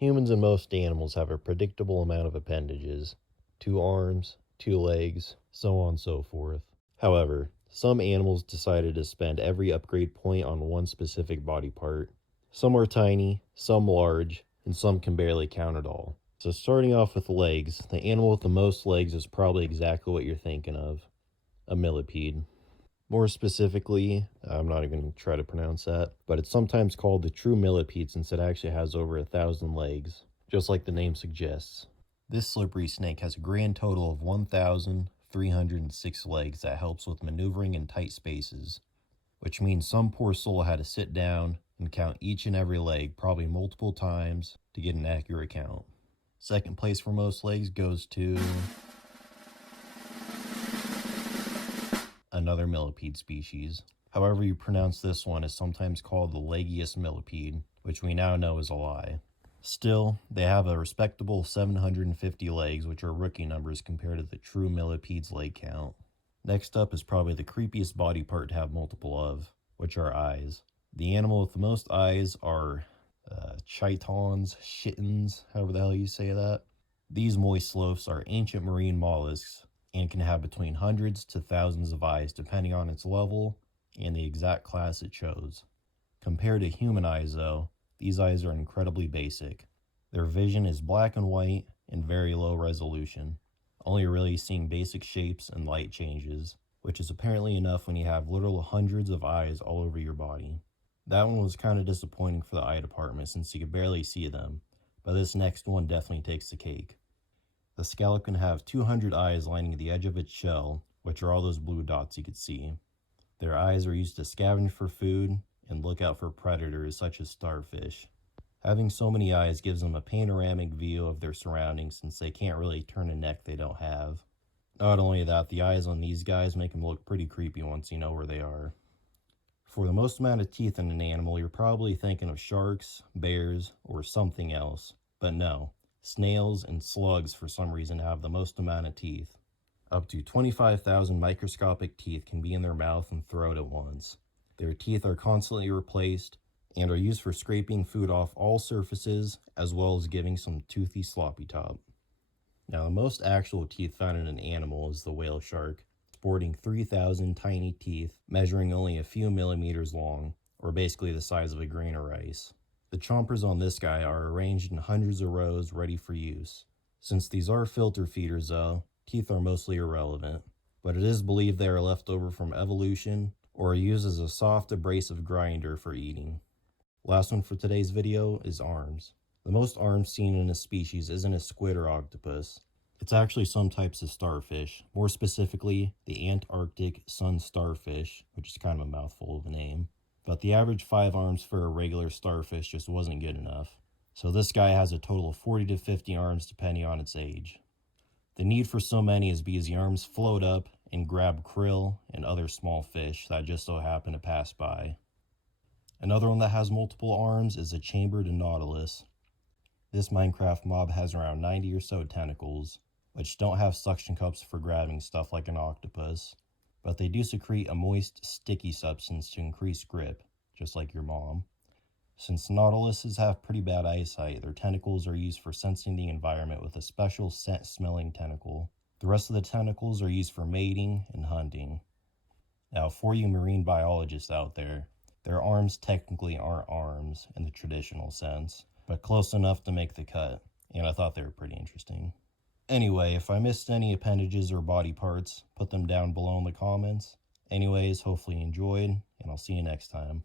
Humans and most animals have a predictable amount of appendages: two arms, two legs, so on and so forth. However, some animals decided to spend every upgrade point on one specific body part. Some are tiny, some large, and some can barely count at all. So, starting off with legs, the animal with the most legs is probably exactly what you're thinking of: a millipede. More specifically, I'm not even going to try to pronounce that, but it's sometimes called the true millipede since it actually has over 1,000 legs, just like the name suggests. This slippery snake has a grand total of 1,306 legs that helps with maneuvering in tight spaces, which means some poor soul had to sit down and count each and every leg probably multiple times to get an accurate count. Second place for most legs goes to another millipede species. However you pronounce this one is sometimes called the Legius millipede, which we now know is a lie. Still, they have a respectable 750 legs, which are rookie numbers compared to the true millipede's leg count. Next up is probably the creepiest body part to have multiple of, which are eyes. The animal with the most eyes are chitons, chittons, however the hell you say that. These moist sloths are ancient marine mollusks and can have between hundreds to thousands of eyes depending on its level and the exact class it chose. Compared to human eyes though, these eyes are incredibly basic. Their vision is black and white and very low resolution, only really seeing basic shapes and light changes, which is apparently enough when you have literal hundreds of eyes all over your body. That one was kind of disappointing for the eye department since you could barely see them, but this next one definitely takes the cake. The scallop can have 200 eyes lining the edge of its shell, which are all those blue dots you could see. Their eyes are used to scavenge for food and look out for predators such as starfish. Having so many eyes gives them a panoramic view of their surroundings since they can't really turn a neck they don't have. Not only that, the eyes on these guys make them look pretty creepy once you know where they are. For the most amount of teeth in an animal, you're probably thinking of sharks, bears, or something else, but no. Snails and slugs for some reason have the most amount of teeth. Up to 25,000 microscopic teeth can be in their mouth and throat at once. Their teeth are constantly replaced and are used for scraping food off all surfaces as well as giving some toothy sloppy top. Now the most actual teeth found in an animal is the whale shark, sporting 3,000 tiny teeth measuring only a few millimeters long, or basically the size of a grain of rice. The chompers on this guy are arranged in hundreds of rows ready for use. Since these are filter feeders though, teeth are mostly irrelevant, but it is believed they are left over from evolution or are used as a soft abrasive grinder for eating. Last one for today's video is arms. The most arms seen in a species isn't a squid or octopus. It's actually some types of starfish, more specifically the Antarctic sun starfish, which is kind of a mouthful of a name. But the average 5 arms for a regular starfish just wasn't good enough. So this guy has a total of 40 to 50 arms depending on its age. The need for so many is because the arms float up and grab krill and other small fish that just so happen to pass by. Another one that has multiple arms is a chambered nautilus. This Minecraft mob has around 90 or so tentacles, which don't have suction cups for grabbing stuff like an octopus, but they do secrete a moist, sticky substance to increase grip, just like your mom. Since nautiluses have pretty bad eyesight, their tentacles are used for sensing the environment with a special scent-smelling tentacle. The rest of the tentacles are used for mating and hunting. Now, for you marine biologists out there, their arms technically aren't arms in the traditional sense, but close enough to make the cut, and I thought they were pretty interesting. Anyway, if I missed any appendages or body parts, put them down below in the comments. Anyways, hopefully you enjoyed, and I'll see you next time.